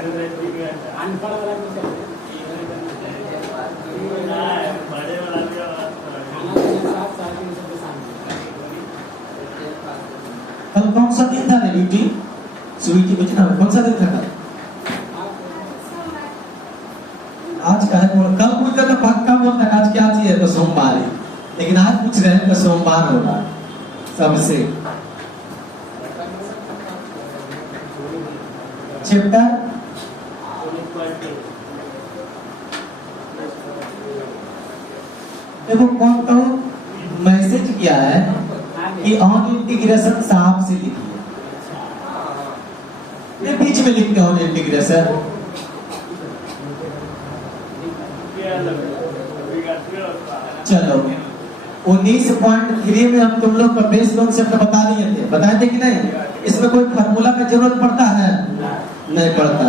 अनपढ़ वाला भी चलते बड़े वाला भी कल कौन सा दिन था बेटी? स्वीटी कुछ ना, कौन सा दिन था कल? आज का है, कल पूछ करना पक्का बोलता है आज क्या चीज है, तो सोमवार है, लेकिन आज पूछ रहे हैं तो सोमवार होगा सबसे। चैप्टर देखो कौन तो मैसेज किया है कि ऑन इंटीग्रेशन साफ से लिखिए, ये बीच में लिखते ऑन इंटीग्रेशन। चलो 19.3 में हम तुम लोग का बेस लोन शब्द बता दिए थे, बताए थे कि नहीं? इसमें कोई फार्मूला का जरूरत पड़ता है? नहीं पड़ता।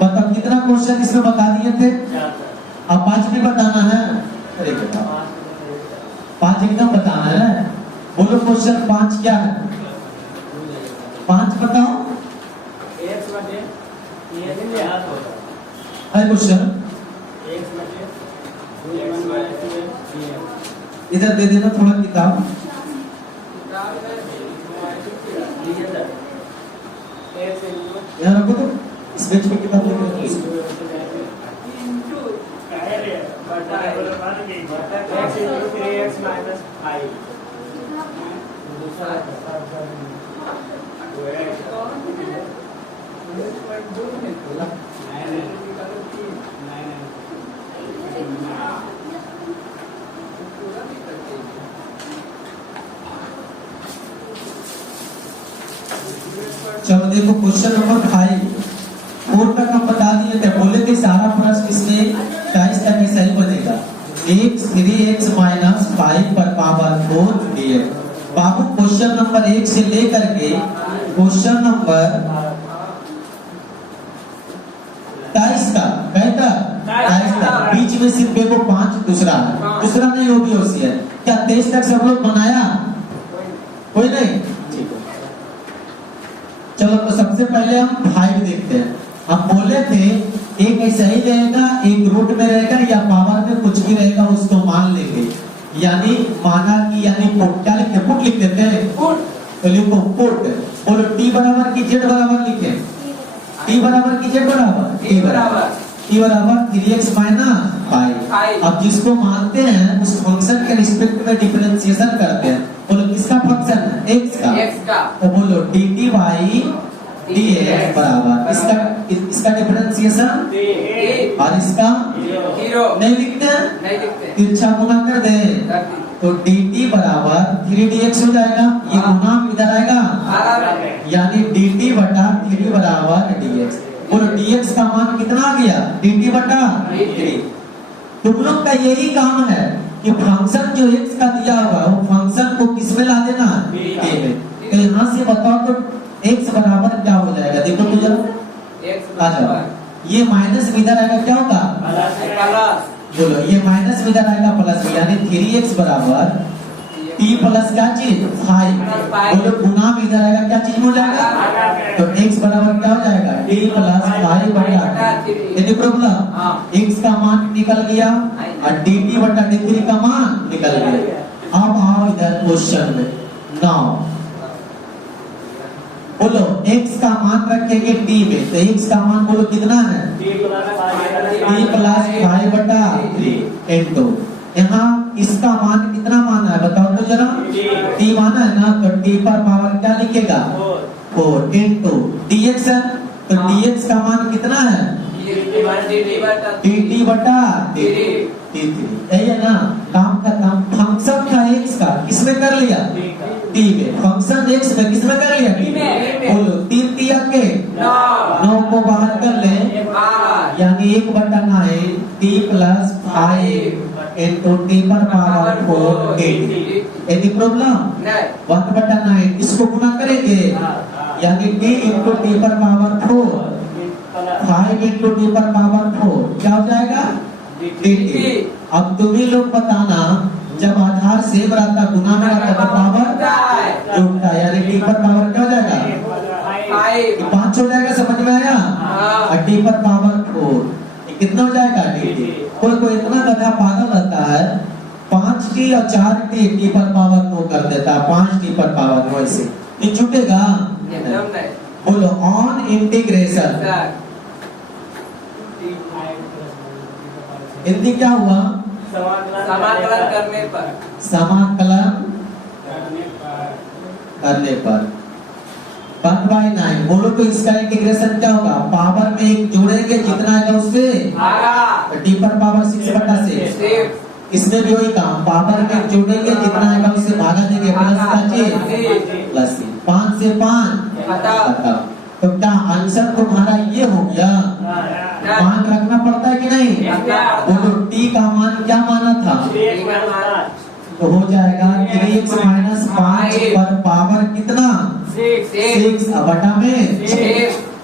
पता कितना क्वेश्चन इसमें बता दिए थे? अब 5 भी बताना है। अरे बेटा 5 एकदम बताना है। बोलो क्वेश्चन 5 क्या है? 5 बताओ। है क्वेश्चन इधर दे देना थोड़ा किताब। यहाँ रखो तो इस बेंच पे किताब लेके चलो देखो क्वेश्चन नंबर 5 4 तक हम बता दिए थे, बोले थे सारा प्रश्न इसमें 22 तक ऐसा ही बनेगा। x 3x माइनस 5 पर पावर 4 dx। बाबू क्वेश्चन नंबर 1 से लेकर के क्वेश्चन नंबर 23 तक, कहता 23 तक बीच में सिर्फ देखो 5 दूसरा नहीं होगी होशी है क्या? 23 तक सब लोग बनाया? कोई नहीं? चलो तो सबसे पहले हम 5 देखते हैं। हम बोले थे एक ऐसा ही रहेगा, एक रूट में रहेगा या पावर में कुछ भी रहेगा, उसको मान लेंगे। यानी माना कि यानी पुट क्या लिखते? पुट लिख देते हैं। तो लिखो पुट। बोलो t बराबर की z बराबर लिखे। t बराबर की z बराबर t बराबर 3x माइनस 5। अब जिसको मानते हैं उस फंक्शन के रिस्पेक्ट में डिफरेंशिएशन करते हैं। बोलो किसका फंक्शन है? x का। तो बोलो dt बाई dx बराबर इसका डिफरेंशिएशन और इसका नहीं लिखते हैं, तिरछा गुना कर दे तो dt बराबर 3dx हो जाएगा। ये गुना इधर आएगा यानी dt बटा 3 बराबर dx। बोलो dx का मान कितना आ गया? dt बटा 3। तुम लोग का यही काम है कि फंक्शन जो x का दिया होगा वो फंक्शन को किस में ला देना? t में। तो यहाँ से बताओ तो x बराबर क्या हो जाएगा? देखो तो जरा आ जाओ, ये माइनस में इधर आएगा क्या होगा? बोलो ये माइनस में इधर आएगा प्लस, यानी 3x बराबर t प्लस क्या चीज? 5। बोलो गुना में इधर आएगा क्या चीज हो जाएगा? तो x बराबर क्या हो जाएगा? t प्लस 5 बटा 3। Any problem? x का मान निकल गया और dt बटा d3 का मान निकल गया। अब आओ इधर क्वेश्चन में 9। बोलो x का मान रखेंगे t में, तो x का मान बोलो कितना है? t प्लस 5 बटा 3 इनटू यहाँ इसका मान कितना माना है बताओ तो जरा? t माना है ना, तो t पर पावर क्या लिखेगा? 4 इनटू dx है, तो dx का मान कितना है? dt बटा 3। यही है ना, काम खत्म। फंक्शन था x का किसमें कर लिया? t में। फंक्शन x में किसमें कर लिया? t में। बोलो 3 दिया के 9 को बाहर कर ले यानी 1 बटा 9 t प्लस 5 इनटू t पर पावर 4 dt। Any problem? 1 बटा 9 इसको गुना करेंगे यानी t इनटू t पर पावर 4 5 इनटू t पर पावर 4 क्या हो जाएगा? dt। अब तुम ही लोग बताना जब आधार सेम रहता गुना में रहता तो पावर जुड़ता यानी t पर पावर क्या हो जाएगा? 5 हो जाएगा। समझ में आया? और t पर पावर 4, ये कितना हो जाएगा dt। कोई इतना गधा पागल रहता है 5t और 4t t पर पावर 9 कर देता है, 5t पर पावर 9 से ये छूटेगा एकदम नहीं। बोलो ऑन इंटीग्रेशन हिंदी क्या हुआ समाकलन करने पर समाकलन करने पर 1/9। बोलो तो इसका इंटीग्रेशन क्या होगा, पावर में एक जोड़ेंगे जितना आएगा उससे आगा टी पर पावर 6/6। सिर्फ इसमें भी वही काम, पावर में एक जोड़ेंगे जितना आएगा उससे भागा देंगे, प्लस का जी प्लस सी, 5 से 5 खत्म। तो क्या आंसर तुम्हारा ये हो गया, मान रखना पड़ता है कि नहीं। बोलो टी का मान क्या माना था, तो हो जाएगा 3x - 5 पर पावर कितना 6 बटा में 6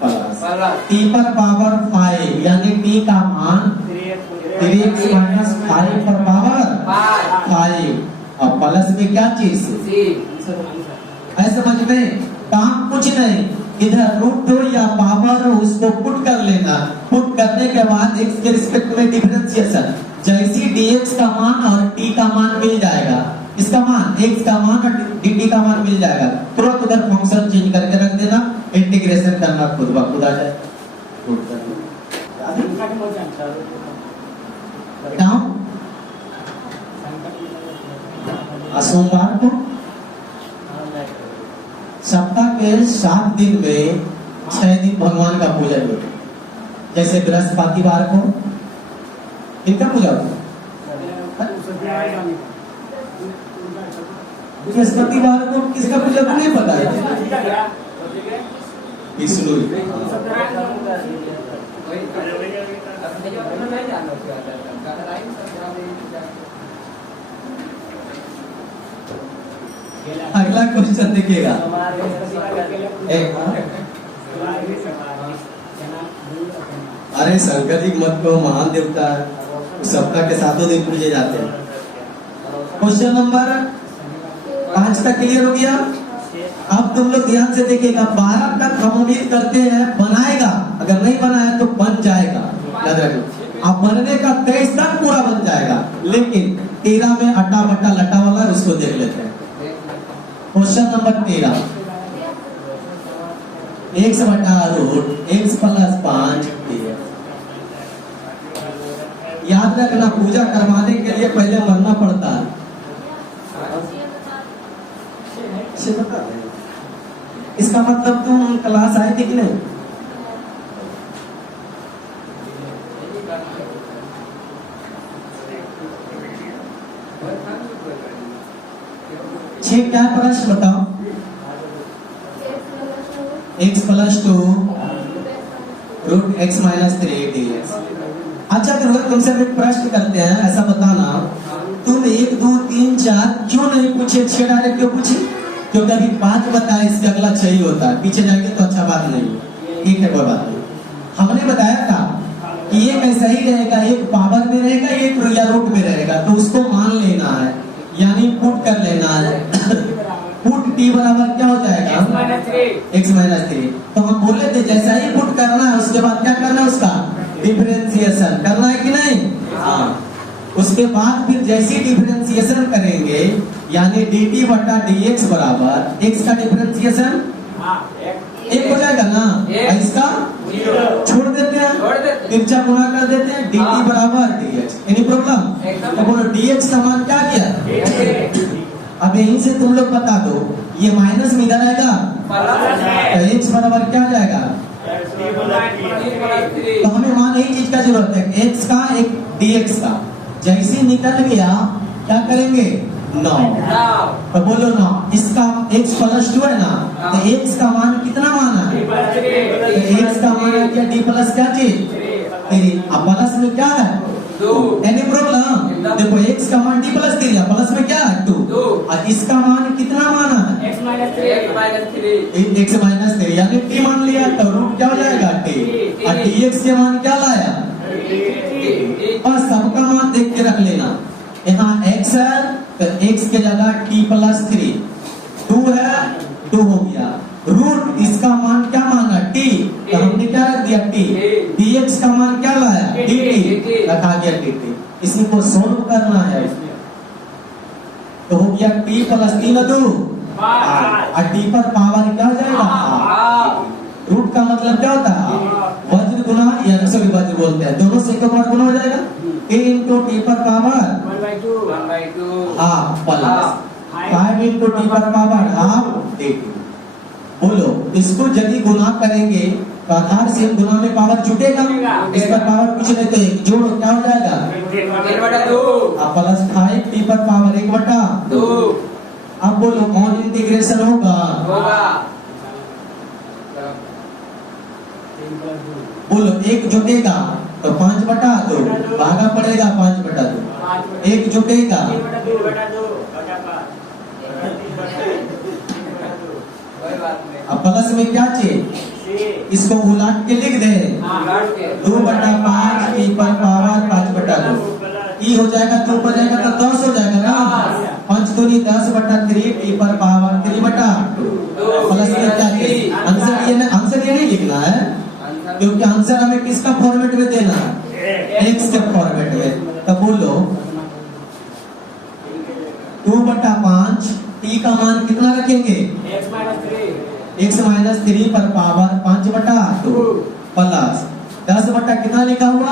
प्लस टी पर पावर 5 यानी टी का मान 3x - 5 पर पावर 5 और प्लस में क्या चीज ऐसे समझ में काम कुछ नहीं, इधर रूट 2 या पावर उसको पुट कर लेना, पुट करने के बाद x के रिस्पेक्ट में डिफरेंशिएशन, जैसी dx का मान और t का मान मिल जाएगा, इसका मान x का मान और dt का मान मिल जाएगा, तुरंत उधर फंक्शन चेंज करके रख देना, इंटीग्रेशन करना खुद ब खुद आ जाए। सोमवार को सप्ताह के 7 दिन में 6 दिन भगवान का पूजा होता है, जैसे बृहस्पतिवार को किसका पूजा होता है, बृहस्पतिवार को किसका पूजा को नहीं पता है, विष्णु। अगला क्वेश्चन देखिएगा, अरे शंकर जी मत को महान देवता है, सप्ताह के 7 दिन पूजे जाते हैं। क्वेश्चन नंबर 5 तक क्लियर हो गया। अब तुम लोग ध्यान से देखिएगा, 12 तक हम उम्मीद करते हैं बनाएगा, अगर नहीं बनाया तो बन जाएगा, याद रखो। अब बनने का 23 तक पूरा बन जाएगा, लेकिन 13 में अट्टा बट्टा लट्टा वाला उसको देख लेते हैं। क्वेश्चन नंबर 13, x बटा रूट x प्लस 5 याद रखना, पूजा करवाने के लिए पहले मरना पड़ता है। इसका मतलब तुम क्लास आए थे कि नहीं, छह क्या प्रश्न बताओ, x plus 2 root x minus 3 dx। अच्छा फिर तुमसे हम एक प्रश्न करते हैं, ऐसा बताना तुम 1 2 3 4 क्यों नहीं पूछे, 6 डायरेक्ट क्यों पूछे, क्योंकि अभी 5 बताया, इसके अगला 6 ही होता है, पीछे जाएंगे तो अच्छा बात नहीं। ठीक है कोई बात नहीं, हमने बताया था कि एक ऐसा ही रहेगा, एक पावर में रहेगा, एक या रूट में रहेगा, तो उसको मान लेना है, यानी पुट कर लेना है। पुट t बराबर क्या हो जाएगा x - 3। तो हम बोले थे जैसा ही पुट करना है उसके बाद क्या करना है, उसका डिफरेंशिएशन करना है कि नहीं। हाँ, उसके बाद फिर जैसी डिफरेंशिएशन करेंगे, यानी dt बटा dx बराबर x का डिफरेंशिएशन 1 हो जाएगा ना, इसका छोड़ देते हैं, तिरछा गुणा कर देते हैं, dt बराबर dx। एनी प्रॉब्लम, तो बोलो dx का मान क्या किया। अब यहीं से तुम लोग बता दो, ये माइनस में इधर आएगा तो x बराबर क्या हो जाएगा, तो हमें वहां यही चीज का जरूरत है, x का एक dx का, जैसे निकल गया क्या करेंगे 9, तो बोलो 9, इसका x प्लस 2 है ना, तो x का मान कितना माना है, तो x का मान है क्या, d प्लस क्या चीज 3, अब प्लस में क्या है 2। एनी प्रॉब्लम, देखो x का मान d प्लस 3 है, प्लस में क्या है 2, और इसका मान कितना माना है x माइनस 3, यानी t मान लिया, तो रूट क्या हो जाएगा t, और dx के मान क्या लाया, बस सबका मान देख के रख लेना। यहाँ x है तो x के जगह t प्लस 3, 2 है 2 हो गया, रूट इसका मान क्या माना t, तो हमने क्या रख दिया dt, dx का मान क्या लाया dt, रखा गया dt। इसी को सोल्व करना है तो हो गया t प्लस 3 2 और t पर पावर क्या हो जाएगा रूट का मतलब क्या होता है वज्र गुना या सॉरी वज्र बोलते हैं दोनों से एक बार गुना हो जाएगा a into t पर power 1/2 half plus 5 into t पर पावर हाफ dt। बोलो इसको यदि गुना करेंगे तो आधार से गुना में पावर जुटेगा, इस पर पावर कुछ नहीं तो एक जोड़ क्या हो जाएगा 1/2 प्लस 5 t पर पावर 1/2। अब बोलो ऑन इंटीग्रेशन होगा बोलो एक जुटेगा तो 5/2 भागा पड़ेगा 5/2 एक जुटेगा कोई बात नहीं अब प्लस में क्या चाहिए इसको उलट के लिख दे 2/5 t पर पावर 5/2 ई हो जाएगा 2 पर जाएगा तो 10 हो जाएगा ना 5 दूनी 10/3 t पर पावर 3/2 प्लस में क्या चाहिए आंसर ये नहीं लिखना है क्योंकि आंसर हमें किसका फॉर्मेट में देना है x के फॉर्मेट में। तो बोलो 2/5 t का मान कितना रखेंगे x माइनस 3 पर पावर 5/2 प्लस 10 कितना लिखा हुआ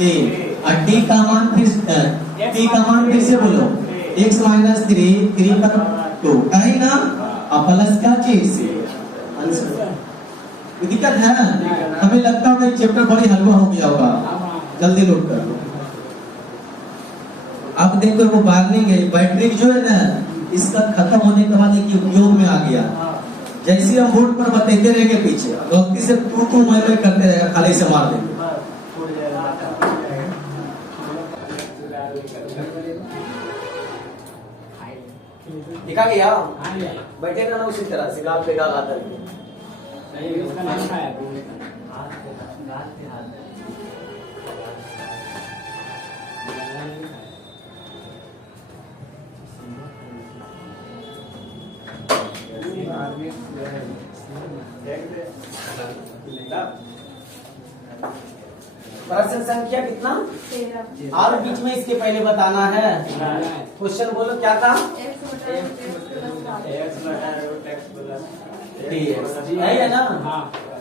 3 और t का मान फिर से बोलो x माइनस 3 पर 2 कहीं ना और प्लस क्या चीज आंसर दिक्कत है हमें लगता है चैप्टर बड़ी हलवा हो गया होगा जल्दी नोट कर लो। अब देखो वो बार्निंग है बैटरी जो है ना इसका खत्म होने के बाद एक उपयोग में आ गया जैसे हम बोर्ड पर बताते रहेंगे पीछे गलती से तू मैं करते रहेगा खाली से मार देंगे। दिखा गया बैठेगा ना उसी तरह से गाल पे गाल आता है प्रश्न संख्या कितना 13 और बीच में इसके पहले बताना है क्वेश्चन बोलो क्या था है ना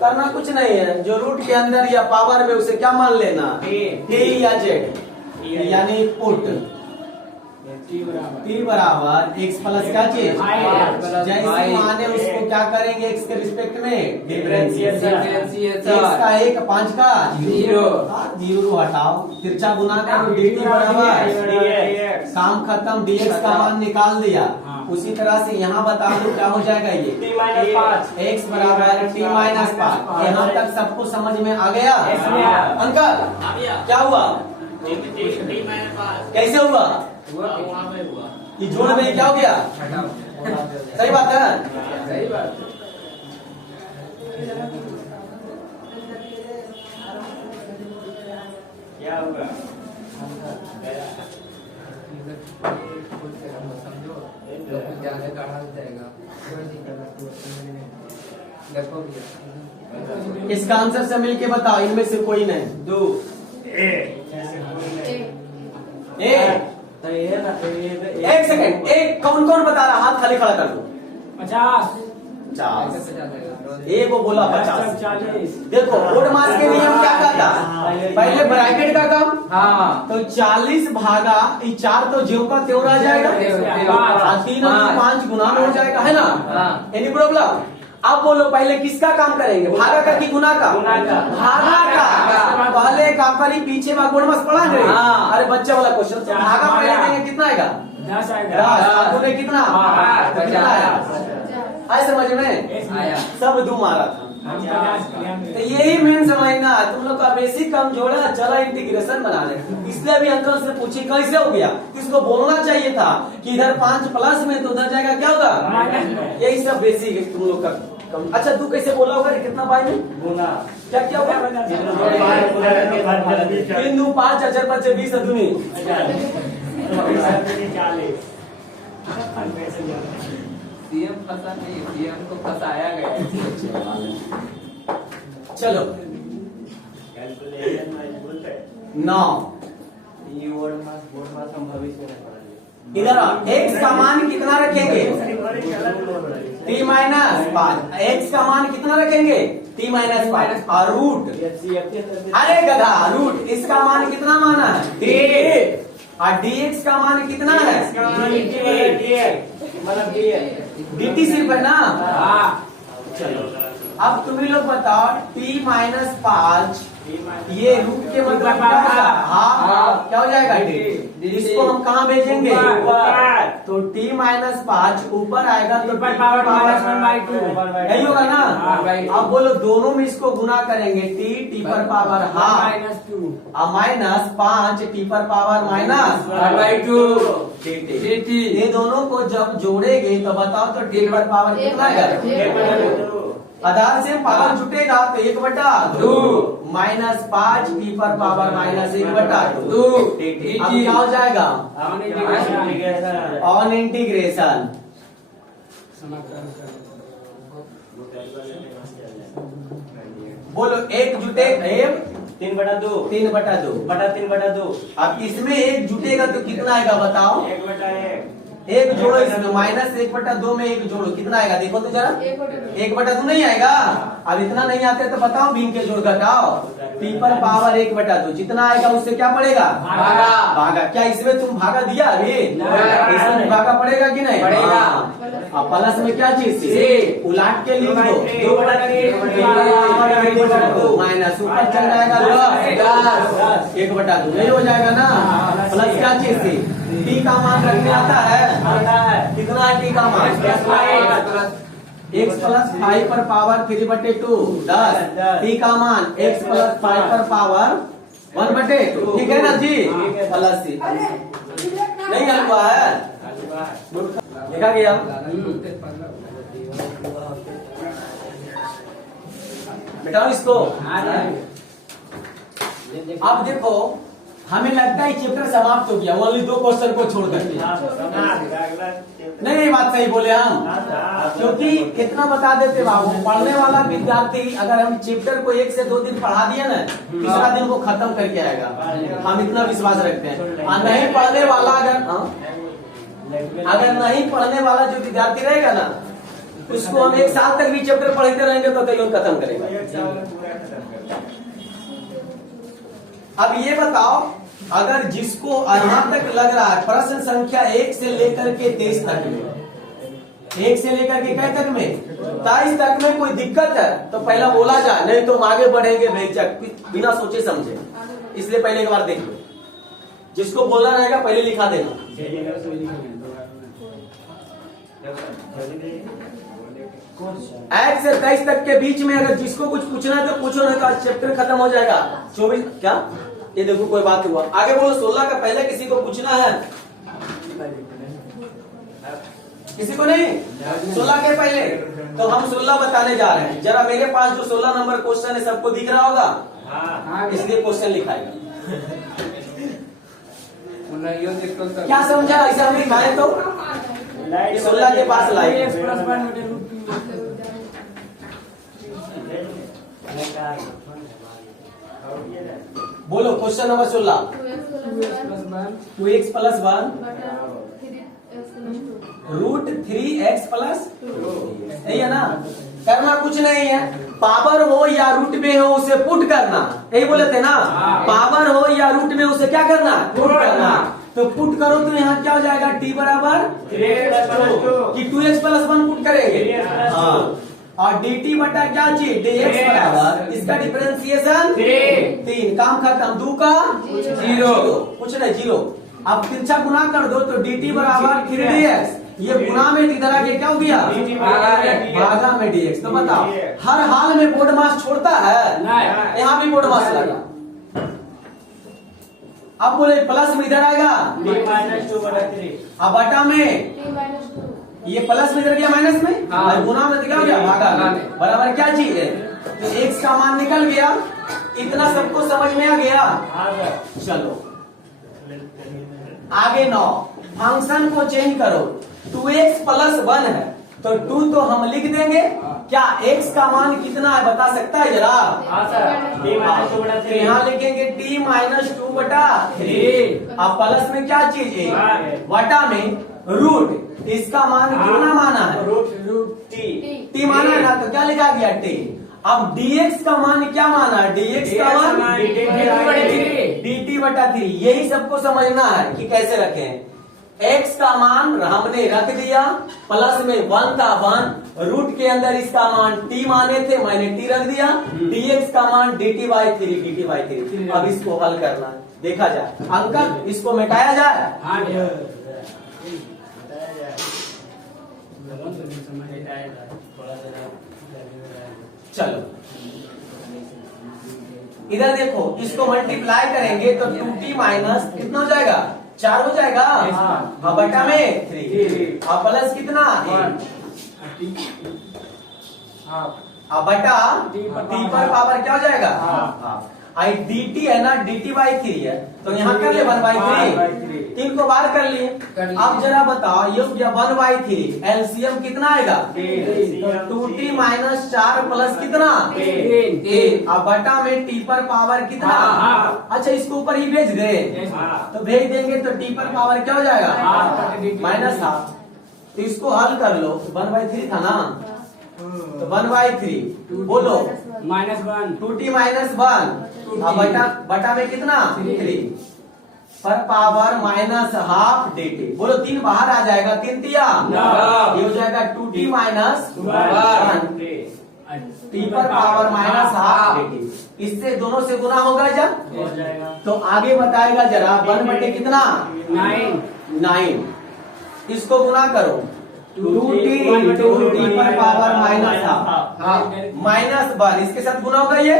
करना कुछ नहीं है जो रूट के अंदर या पावर में उसे क्या मान लेना टी या जेड यानी पुट टी बराबर एक्स प्लस क्या चीज जैसे माने उसको क्या करेंगे एक्स के रिस्पेक्ट में डिफरेंशिएशन का 1 5 का 0 हटाओ तिरछा गुना करो dt बराबर काम खत्म dx का मान निकाल दिया उसी तरह से यहाँ बता दो क्या हो जाएगा ये x बराबर t माइनस 5 यहाँ तक सबको समझ में आ गया अंकल क्या हुआ कैसे हुआ ये जोड़ में क्या हो गया सही बात है सही बात क्या होगा इसका आंसर से मिलके बताओ इनमें से कोई नहीं दो एक सेकंड एक कौन कौन बता रहा हाथ खाली खड़ा कर दो 50 एक वो बोला 50 देखो बोर्ड मास के नियम क्या कहता पहले ब्रैकेट का काम तो 40 भागा 4 तो ज्यों का त्यों रह जाएगा 3 और 5 गुना में हो जाएगा है ना एनी प्रॉब्लम अब बोलो पहले किसका काम करेंगे भागा का कि गुना का भागा का पहले का करी पीछे में गुण मस पढ़ा गए अरे बच्चे वाला क्वेश्चन भागा पहले देंगे कितना आएगा 10 आएगा कितना आया समझ में आया सब दू मारा था तो यही मेन समझना तुम लोग का बेसिक काम जोड़ा चला इंटीग्रेशन बना रहे इसलिए भी अंकल से पूछी कैसे हो गया इसको बोलना चाहिए था कि इधर 5 प्लस में तो उधर जाएगा क्या होगा यही सब बेसिक है तुम लोग का अच्छा तू कैसे बोला होगा कितना बाई में क्या क्या होगा बिंदु 5 अचर 5 20 अधूनी सीएम फंसा नहीं सीएम को फंसाया गया चलो 9। इधर x का मान कितना रखेंगे? t minus 5। x का मान कितना रखेंगे? t माइनस 5 और रूट, अरे गधा, रूट इसका मान कितना माना है? d और dx का मान कितना है? dt सिर्फ है ना। चलो अब तुम्ही लोग बताओ t माइनस 5 ये रूट के मतलब क्या होगा? हाँ, क्या हो जाएगा? इसको हम कहाँ भेजेंगे? तो t माइनस 5 ऊपर आएगा तो पावर यही होगा ना। अब बोलो दोनों में इसको गुना करेंगे, t पर पावर हाफ माइनस 5 t पर पावर माइनस dt। ये दोनों को जब जोड़ेंगे तो बताओ तो t पर पावर कितना आएगा? आधार से पावर जुटेगा तो 1/2 माइनस 5 t पर पावर माइनस 1/2। अब क्या हो जाएगा? On integration. बोलो एक जुटे 3/2 3/2। अब इसमें एक जुटेगा तो कितना आएगा बताओ? 1/1। एक जोड़ो इसमें, माइनस 1/2 में एक जोड़ो कितना आएगा? देखो तो जरा, 1/2 नहीं आएगा। अब इतना नहीं आते तो बताओ, बीन के जोड़ घटाओ, t पर पावर 1/2 जितना आएगा उससे क्या पड़ेगा? भागा। क्या इसमें तुम भागा दिया अभी? इसमें भागा पड़ेगा कि नहीं? पड़ेगा। अब प्लस में क्या चीज थी? उलाट के लिख दो, 2/3 माइनस ऊपर चल जाएगा 1/2 नहीं हो जाएगा ना। प्लस क्या चीज थी? t का मान रखने आता है कितना है? t का मान x प्लस 5 पर पावर 3/2 10। t का मान x प्लस 5 पर पावर 1/2। ठीक है ना जी? प्लस c नहीं हल हुआ है, लिखा गया। बेटाओ इसको। अब देखो हमें लगता है चैप्टर समाप्त हो गया, ओनली 2 क्वेश्चन को छोड़ करके। नहीं बात सही बोले हम, क्योंकि कितना बता देते बाबू, पढ़ने वाला विद्यार्थी अगर हम चैप्टर को 1 से 2 दिन पढ़ा दिए ना, तीसरा दिन को खत्म करके आएगा। हम इतना विश्वास रखते हैं। और नहीं पढ़ने वाला अगर नहीं पढ़ने वाला जो विद्यार्थी रहेगा ना, उसको हम 1 साल तक भी चैप्टर पढ़ते रहेंगे तो कहीं खत्म करेगा। अब ये बताओ, अगर जिसको यहाँ तक लग रहा है प्रश्न संख्या 1 से लेकर के 23 तक में, 1 से लेकर के क्या तक में 23 तक में कोई दिक्कत है तो पहला बोला जाए, नहीं तो हम आगे बढ़ेंगे बेचक बिना सोचे समझे। इसलिए पहले एक बार देख लो, जिसको बोलना रहेगा पहले लिखा देना। 1 से 23 तक के बीच में अगर जिसको कुछ पूछना है तो पूछो, नहीं तो आज चैप्टर खत्म हो जाएगा। 24 क्या ये देखो कोई बात हुआ, आगे बोलो। 16 का पहले किसी को पूछना है? किसी को नहीं? 16 के पहले तो हम 16 बताने जा रहे हैं। जरा मेरे पास जो 16 नंबर क्वेश्चन है सबको दिख रहा होगा, इसलिए क्वेश्चन लिखाएगा। क्या समझा? ऐसा हम लिखाए तो 16 के पास लाइए। बोलो question number 16। 2x plus 1 root 3x plus 2 यही है ना। करना कुछ नहीं है, पावर हो या रूट में हो उसे पुट करना, यही बोले थे ना। पावर हो या रूट में उसे क्या करना? पुट करना। तो पुट करो तो यहाँ क्या हो जाएगा? t बराबर 3x कि 2x प्लस 1 पुट करेंगे। हाँ, और dt बटा क्या चीज? dx बराबर इसका डिफरेंशिएशन 3। काम खत्म, 2 का 0 कुछ नहीं 0। अब तिरछा गुना कर दो तो dt बराबर 3dx। ये गुना में इधर आके क्या हो गया? भागा में dx। तो बताओ हर हाल में बोर्ड मास छोड़ता है? यहाँ भी बोर्ड मास लगा। अब बोले प्लस में इधर आएगा -2/3, अब बटा में ये प्लस में इधर गया माइनस में, और गुना में क्या हो गया? भागा में। बराबर क्या चीज है? तो x का मान निकल गया। इतना सबको समझ में आ गया? चलो आगे 9 फंक्शन को चेंज करो। 2x प्लस 1 है, तो 2 तो हम लिख देंगे। क्या x का मान कितना है बता सकता है जरा? हाँ सर, टी माइनस 2 बटा तो 3। यहाँ लिखेंगे t माइनस 2 बटा 3। अब प्लस में क्या चीज है? वटा में रूट। इसका मान कितना माना है? Root T. t माना है ना, तो क्या लिखा गया t। अब dx का मान क्या माना है? dx का मान dt बटा 3। यही सबको समझना है कि कैसे रखें। x का मान हमने रख दिया, प्लस में 1 था 1, रूट के अंदर इसका मान t माने थे, मैंने t रख दिया। dx का मान dt बाई 3। अब इसको हल करना है, देखा जाए। अंकल इसको मिटाया जाए। चलो इधर देखो, इसको मल्टीप्लाई करेंगे तो 2t माइनस कितना हो जाएगा? 4 हो जाएगा। हाँ बटा में 3। अब प्लस कितना? अब बटा t पर पावर क्या हो जाएगा? आई dt है ना, dt बाई 3 है, तो यहाँ कर ले 1 बाई 3। 3 को बाहर कर लिए। अब जरा बताओ, ये 1 बाई 3 एलसीएम कितना आएगा? 2t माइनस 4 प्लस कितना? 3। अब बटा में t पर पावर कितना? अच्छा इसको ऊपर ही भेज दे, तो भेज देंगे तो t पर पावर क्या हो जाएगा? Minus half. तो इसको हल कर लो, 1 बाई 3 था ना, तो 1 बाई 3 बोलो -1 2t माइनस 1। अब बटा में कितना? 3 पर पावर माइनस हाफ dt। बोलो 3 बाहर आ जाएगा, 3 तिया ये हो जाएगा 2t माइनस 1 t पर पावर माइनस हाफ dt। इससे दोनों से गुना होगा जब, तो आगे बताएगा जरा 1 बटे कितना? 9। इसको गुना करो, 2t इंटू टी पर पावर माइनस हाफ माइनस 1, इसके साथ गुना होगा ये,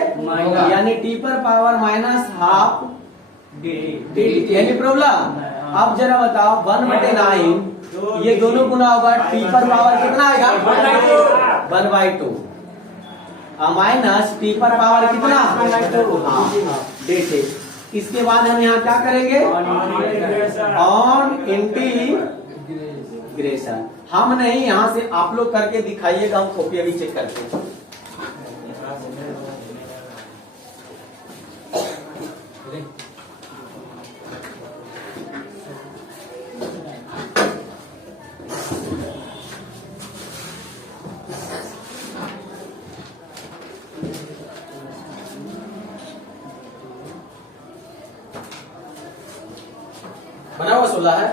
यानी टी पर power minus half dt। Any problem? अब जरा बताओ 1 बटे 9, ये दोनों गुना होगा, टी पर पावर कितना आएगा? 1 बाई 2 माइनस टी पर पावर कितना? dt। इसके बाद हम यहाँ क्या करेंगे? On integration. हम नहीं, यहाँ से आप लोग करके दिखाइएगा, हम कॉपी अभी चेक करते हैं। बना हुआ 16 है।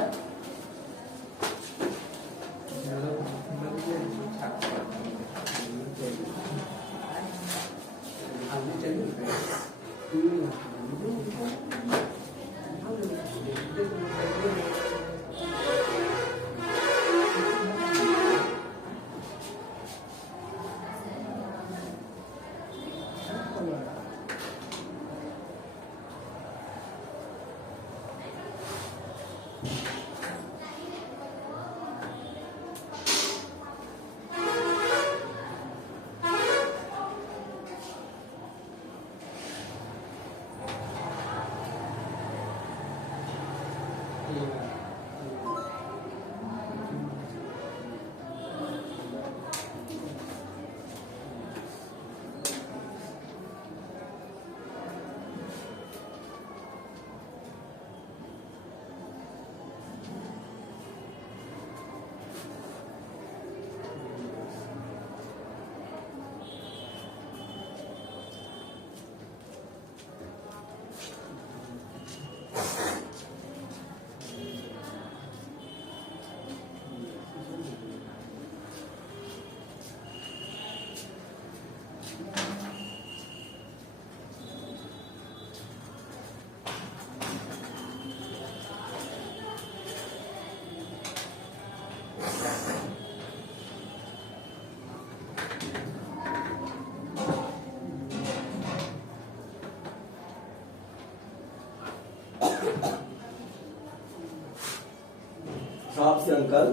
साहब से अंकल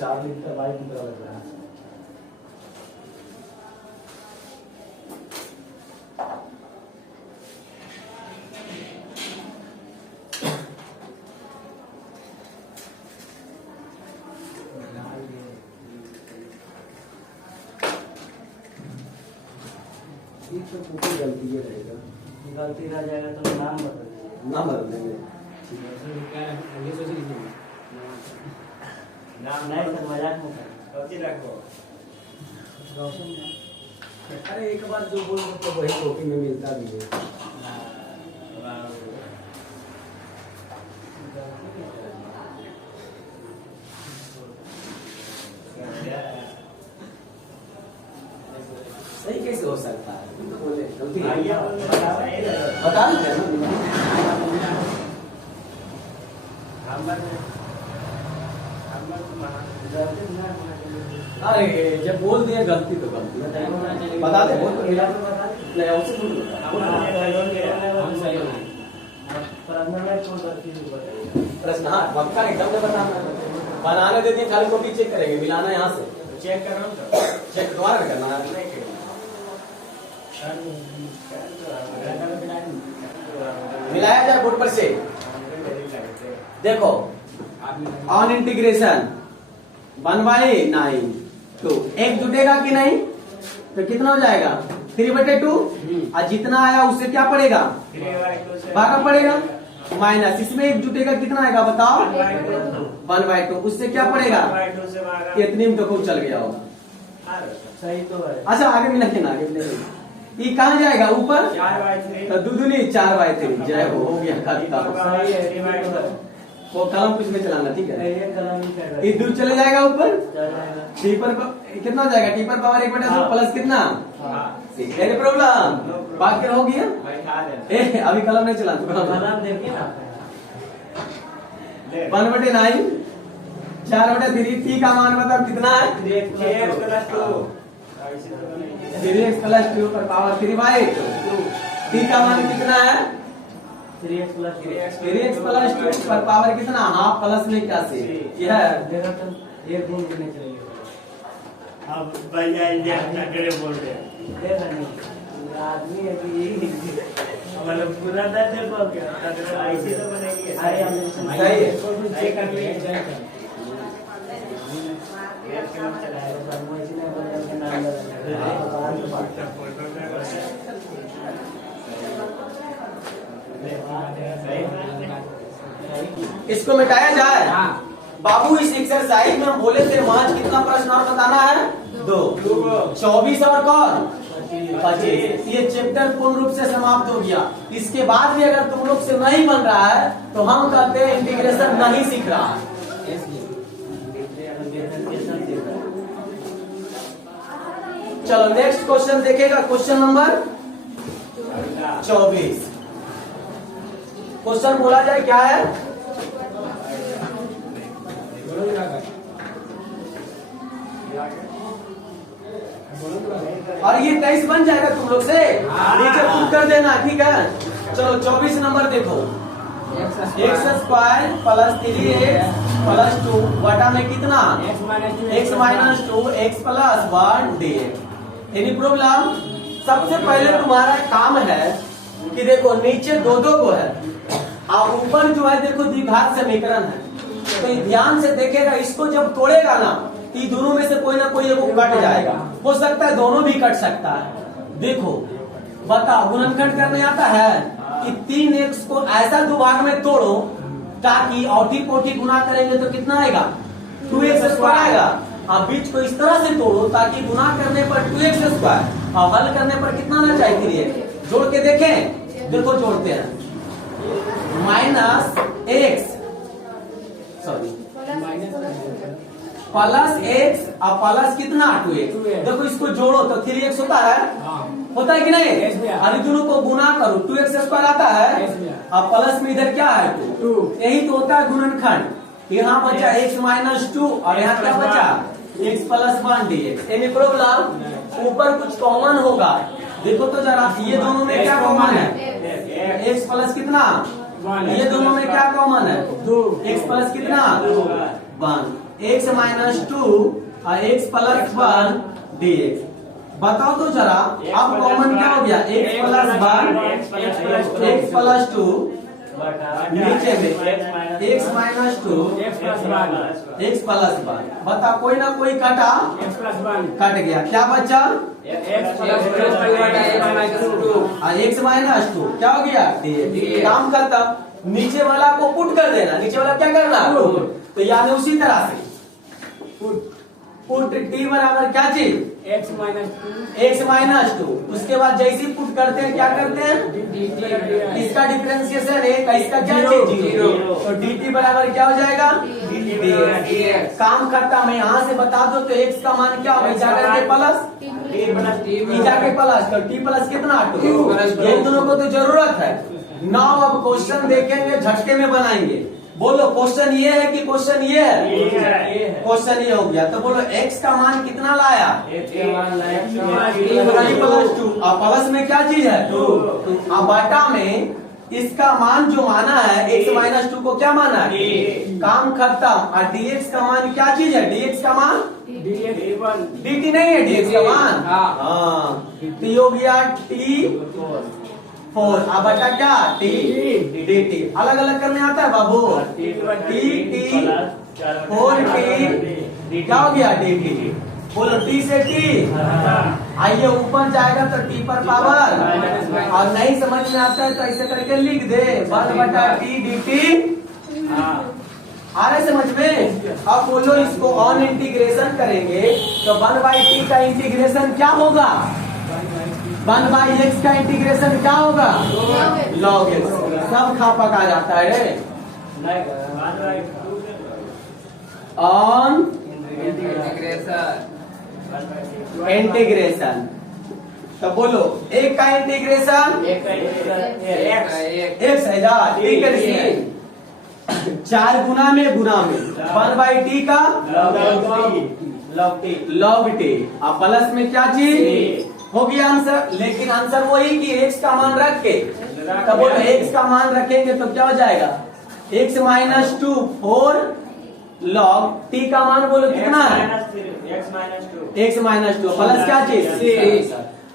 4 लीटर बाइक की तरह लग रहा है। ये तो पूरी गलती है रहेगा, गलती रह जाएगा तो नाम बदल ना बदल देंगे। नाम नहीं सर, मजाक में कर। अरे एक बार जो बोल तो वही कॉपी में मिलता भी है। सही कैसे हो सकता है? बोले गलती है। बता देते हैं ना। अरे जब बोल दिए गलती तो गलती है। बता दे, बोल तो मिला तो बता दे। नहीं उससे बोल दो। प्रश्न हाँ पक्का एकदम से बताना। बनाने देती खाली कॉपी चेक करेंगे, मिलाना यहाँ से चेक करो चेक दोबारा करना है। मिलाया जाए बोर्ड पर से। देखो ऑन इंटीग्रेशन 1/9 तो एक जुटेगा कि नहीं, तो कितना हो जाएगा 3/2 और जितना आया उससे क्या पड़ेगा भागा पड़ेगा माइनस, इसमें एक जुटेगा कितना आएगा बताओ 1/2 उससे क्या पड़ेगा इतनी में तो खूब चल गया होगा। सही तो है। अच्छा आगे मिलेंगे ना, आगे मिलेंगे। ये कहाँ जाएगा ऊपर 4/3 तो दूधनी 4/3 जय हो गया खत्म। सही है, वो कलम कुछ में चलाना ठीक है। ये कलम ही कर रहा है। ये दूर चले जाएगा ऊपर चल जाएगा। टीपर कितना हो जाएगा टीपर पावर 1/2 प्लस कितना हाँ। एनी प्रॉब्लम बाकी हो गया। ए अभी कलम नहीं चला कलम देखिए ना। 1/9 4/3 टी का मान बताओ कितना है 3x+2 पर पावर 3/8 टी का मान कितना है 3x+2 पर पावर कितना हाफ प्लस में क्या से यह देखो तो एक गुण गिनने चाहिए। अब भैया इंडिया टकरे बोल रहे हैं देखा नहीं आदमी है कि यही मतलब पूरा दर्द है बोल के ऐसे तो बनेगी। अरे हमने सही है। चेक कर लिए इसको मिटाया जाए। बाबू इस एक्सरसाइज में हम बोले थे वहां कितना प्रश्न और बताना है 2 24 और कौन 25। ये चैप्टर पूर्ण रूप से समाप्त हो गया। इसके बाद भी अगर तुम लोग से नहीं बन रहा है तो हम कहते हैं इंटीग्रेशन नहीं सीख रहा है। चलो नेक्स्ट क्वेश्चन देखेगा, क्वेश्चन नंबर 24। क्वेश्चन बोला जाए क्या है और ये 23 बन जाएगा तुम लोग से नीचे पुट कर देना ठीक है। चलो 24 नंबर देखो x² प्लस 3x + 2 बटा में कितना x - 2 x + 1 dx। Any problem? सबसे पहले तुम्हारा काम है कि देखो नीचे दो को है और ऊपर जो है देखो द्विघात समीकरण है, तो ये ध्यान से देखेगा। इसको जब तोड़ेगा ना तो ये दोनों में से कोई ना कोई एगो कट जाएगा, हो सकता है दोनों भी कट सकता है। देखो बताओ गुणनखंड करने आता है कि 3x को ऐसा दो भाग में तोड़ो ताकि औठी पोठी गुना करेंगे तो कितना आएगा 2x² आएगा। अब बीच को इस तरह से तोड़ो ताकि गुना करने पर 2x² और हल करने पर कितना आना चाहिए 3x। जोड़ के देखें, देखो जोड़ते हैं -x सॉरी +x और प्लस कितना 2x। देखो इसको जोड़ो तो 3x होता है, होता है कि नहीं। अरे दोनों को गुना करो 2x² आता है और प्लस में इधर क्या है 2। यही तो होता है गुणनखंड। यहाँ बचा x - 2 और यहाँ क्या बचा x + 1 dx। Any problem? ऊपर कुछ कॉमन होगा, देखो तो जरा ये दोनों में क्या कॉमन है x प्लस कितना, ये दोनों में क्या कॉमन है 2। x प्लस कितना 1, x - 2 और x + 1 dx। बताओ तो जरा अब कॉमन क्या हो गया x + 1 x + 2 नीचे में x माइनस 2 x प्लस 1। बता कोई ना कोई कटा, कट गया, क्या बचा x माइनस 2, क्या हो गया काम करता। नीचे वाला को पुट कर देना, नीचे वाला क्या करना, तो यानी उसी तरह से पुट t बराबर क्या चीज x माइनस 2। उसके बाद जैसे ही पुट करते हैं क्या करते हैं, इसका डिफरेंशिएशन है, इसका क्या चीज 0, तो dt बराबर क्या हो जाएगा dx। काम करता मैं यहाँ से बता दो तो x का मान क्या होगा, जाकर के प्लस जाके प्लस, तो t प्लस कितना 2, ये दोनों को तो जरूरत है। नाउ अब क्वेश्चन देखेंगे, झटके में बनाएंगे। बोलो क्वेश्चन ये है कि क्वेश्चन ये है, क्वेश्चन ये हो गया। तो बोलो x का मान कितना लाया, प्लस 2। अब प्लस में क्या चीज है 2, अब बटा में इसका मान जो माना है x माइनस 2 को क्या माना है, काम खत्म। और dx का मान क्या चीज है, dx का मान dt नहीं है, dx का मान हाँ, तो हो गया t 4। अब बटा क्या t dt। अलग अलग करने आता है बाबू, t 4t क्या हो गया dt। बोलो t से t, आइए ऊपर जाएगा तो t पर पावर, और नहीं समझ में आता है तो ऐसे करके लिख दे 1 बटा t dt। आ रहे समझ में। अब बोलो इसको ऑन इंटीग्रेशन करेंगे तो 1 बाई t का इंटीग्रेशन क्या होगा, 1 बाई x का इंटीग्रेशन क्या होगा log x। सब खा पका जाता है ऑन इंटीग्रेशन। तो बोलो एक का इंटीग्रेशन x है जा, ठीक है इसमें 4 गुना में 1 बाई टी का log t। अब प्लस में क्या चीज हो गया आंसर, लेकिन आंसर वही कि x का मान रख के, तो बोलो x का मान रखेंगे तो क्या हो जाएगा x माइनस 2 4 log t का मान बोलो कितना है x माइनस 2 प्लस क्या चीज।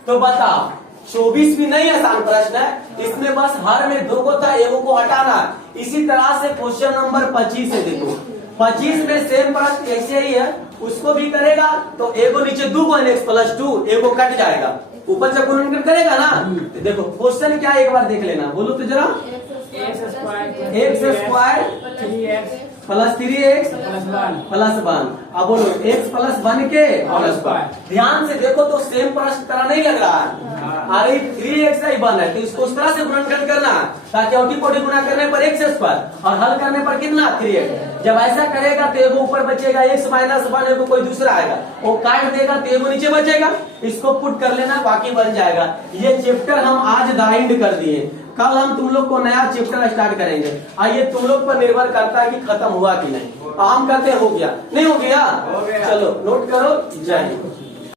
तो बताओ 24 भी नहीं आसान प्रश्न है, इसमें बस हर में 2 को था, एगो को हटाना। इसी तरह से क्वेश्चन नंबर 25 है, देखो 25 में सेम प्रश्न ऐसे ही है, उसको भी करेगा तो एगो नीचे 2 को x प्लस 2, एगो कट जाएगा, ऊपर से गुणन करेगा ना। तो देखो क्वेश्चन क्या एक बार देख लेना, बोलो तो जरा x square plus 3x plus 1। अब बोलो x प्लस 1 के प्लस 1। ध्यान से देखो तो सेम प्रश्न तरह नहीं लग रहा है, अरे 3x ही 1 है तो इसको उस तरह से गुणनखंड करना ताकि औटी कोटि गुना करने पर x स्क्वायर और हल करने पर कितना 3x। जब ऐसा करेगा तो एगो ऊपर बचेगा x माइनस 1, एगो कोई दूसरा आएगा वो काट देगा तो एगो नीचे बचेगा, इसको पुट कर लेना बाकी बन जाएगा। ये चैप्टर हम आज द एंड कर दिए, कल हम तुम लोग को नया चैप्टर स्टार्ट करेंगे। आइए तुम लोग पर निर्भर करता है कि खत्म हुआ कि नहीं, हम कहते हो गया नहीं हो गया, चलो नोट करो, जय हिंद।